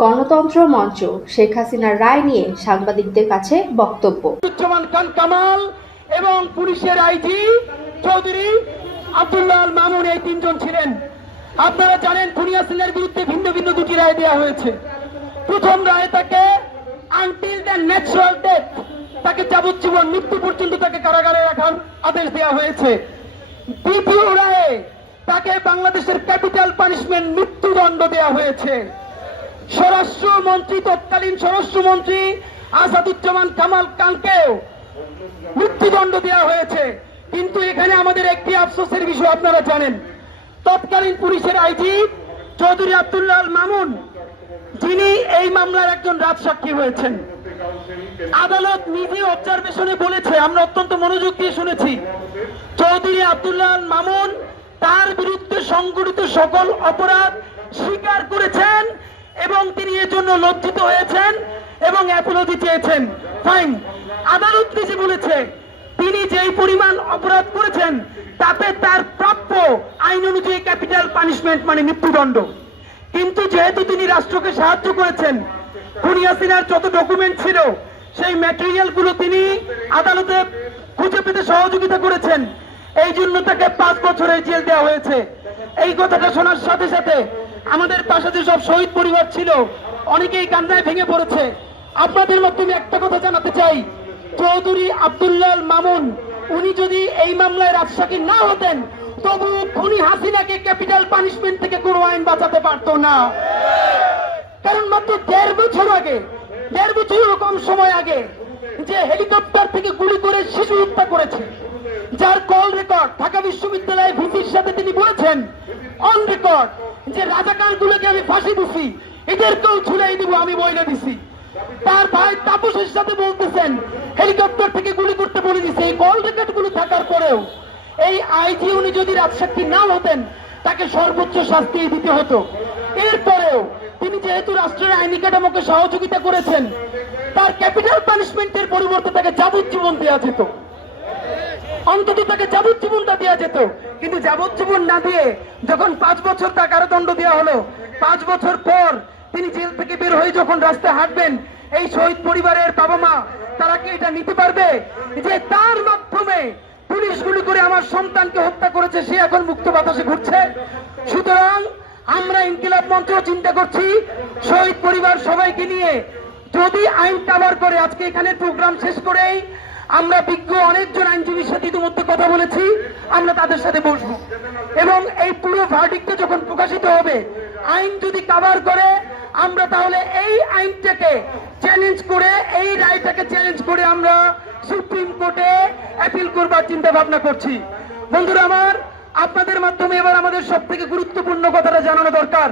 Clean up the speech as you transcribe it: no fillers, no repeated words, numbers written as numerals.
গণতন্ত্র মঞ্চ শেখ হাসিনার রায় নিয়ে সাংবাদিকদের কাছে বক্তব্য। খান কামাল এবং পুলিশের আইজি চৌধুরী আব্দুল্লাহ আল মামুন এই তিনজন ছিলেন। আপনারা জানেন খুনি হাসিনার বিরুদ্ধে ভিন্ন ভিন্ন দুটি রায় দেওয়া হয়েছে। প্রথম রায়ে তাকে আনটিল দ্য ন্যাচারাল ডেথ, তাকে যাবজ্জীবন মৃত্যু পর্যন্ত তাকে কারাগারে রাখার আদেশ দেওয়া হয়েছে। দ্বিতীয় রায়ে তাকে বাংলাদেশের ক্যাপিটাল পানিশমেন্ট মৃত্যুদণ্ড দেওয়া হয়েছে। স্বরাষ্ট্রমন্ত্রী তৎকালীন স্বরাষ্ট্রমন্ত্রী আসাদুজ্জামান কামাল খানকেও মৃত্যুদণ্ড দেওয়া হয়েছে। কিন্তু এখানে আমাদের একটি আফসোসের বিষয় আপনারা জানেন, তৎকালীন পুলিশের আইজি চৌধুরী আব্দুল্লাহ আল মামুন, যিনি এই মামলার একজন রাজসাক্ষী হয়েছেন, আদালত নিজে অবজারভেশনে বলেছে, আমরা অত্যন্ত মনোযোগ দিয়ে শুনেছি, চৌধুরী আব্দুল্লাহ আল মামুন তার বিরুদ্ধে সংঘটিত সকল অপরাধ স্বীকার করেছেন এবং তিনি এর জন্য লজ্জিত হয়েছেন এবং অ্যাপোলজি চেয়েছেন। ফাইন, আদালত নিজে বলেছে তিনি যেই পরিমাণ অপরাধ করেছেন তাতে তার প্রাপ্য আইন অনুযায়ী ক্যাপিটাল পানিশমেন্ট মানে মৃত্যুদণ্ড। কিন্তু যেহেতু তিনি রাষ্ট্রকে সাহায্য করেছেন, খুনি হাসিনার যত ডকুমেন্ট ছিল সেই ম্যাটেরিয়াল গুলো তিনি আদালতে খুঁজে পেতে সহযোগিতা করেছেন, এই জন্য তাকে 5 বছরের জেল দেওয়া হয়েছে। এই কথাটা শোনার সাথে সাথে আমাদের পাশে যে সব শহীদ পরিবার ছিল অনেকেই কান্নায় ভেঙে পড়েছে। আপনাদের মাধ্যমে একটা কথা জানাতে চাই, চৌধুরী আব্দুল্লাহ আল মামুন উনি যদি এই মামলায় রাজসাক্ষী না হতেন তবু খুনি হাসিনাকে ক্যাপিটাল পানিশমেন্ট থেকে কোনো আইন বাঁচাতে পারত না। কারণ মাত্র 1.5 বছর আগে, 1.5 বছরের কম সময় আগে যে হেলিকপ্টার থেকে গুলি করে শিশু হত্যা করেছে, যার কল রেকর্ড ঢাকা বিশ্ববিদ্যালয়ের ভিসির সাথে তিনি বলেছেন অন রেকর্ড যে রাজাকার গুলোকে আমি ফাঁসি দিছি, এদেরকেও ঝুলাই দিব আমি বইলে দিছি। তার ভাই তাপসের সাথে বলতেছেন হেলিকপ্টার থেকে গুলি করতে বলে দিছে। এই কল রেকর্ড গুলো থাকার পরেও এই আইজি উনি যদি রাজসাক্ষী না হতেন তাকে সর্বোচ্চ শাস্তি দিতে হতো। এরপরেও তিনি যেহেতু রাষ্ট্রের আইনি কাঠামোকে সহযোগিতা করেছেন, তার ক্যাপিটাল পানিশমেন্টের পরিবর্তে তাকে যাবজ্জীবন দেওয়া যেত, অন্তত তাকে যাবজ্জীবনটা দেওয়া যেত। কিন্তু যাবজ্জীবন না দিয়ে যখন 5 বছর তার কারাদণ্ড দেওয়া হলো, 5 বছর পর তিনি জেল থেকে বের হয়ে যখন রাস্তায় হাঁটবেন, এই শহীদ পরিবারের বাবা মা তারা কি এটা নিতে পারবে যে তার মাধ্যমে পুলিশ গুলি করে আমার সন্তানকে হত্যা করেছে, সে এখন মুক্ত বাতাসে ঘুরছে? সুতরাং আমরা ইনকিলাব মঞ্চ চিন্তা করছি শহীদ পরিবার সবাইকে নিয়ে যদি আইন কাভার করে, আজকে এখানে প্রোগ্রাম শেষ করেই আমরা বিজ্ঞ অনেকজন আইনজীবীর সাথে ইতিমধ্যে কথা বলেছি, আমরা তাদের সাথে বসবো এবং এই পুরো ভার্ডিক্টটা যখন প্রকাশিত হবে, আইন যদি কাভার করে আমরা তাহলে এই আইনটাকে চ্যালেঞ্জ করে, এই রায়টাকে চ্যালেঞ্জ করে আমরা সুপ্রিম কোর্টে অ্যাপিল করবার চিন্তা ভাবনা করছি। বন্ধুরা আমার, আপনাদের মাধ্যমে এবার আমাদের সবথেকে গুরুত্বপূর্ণ কথাটা জানানো দরকার।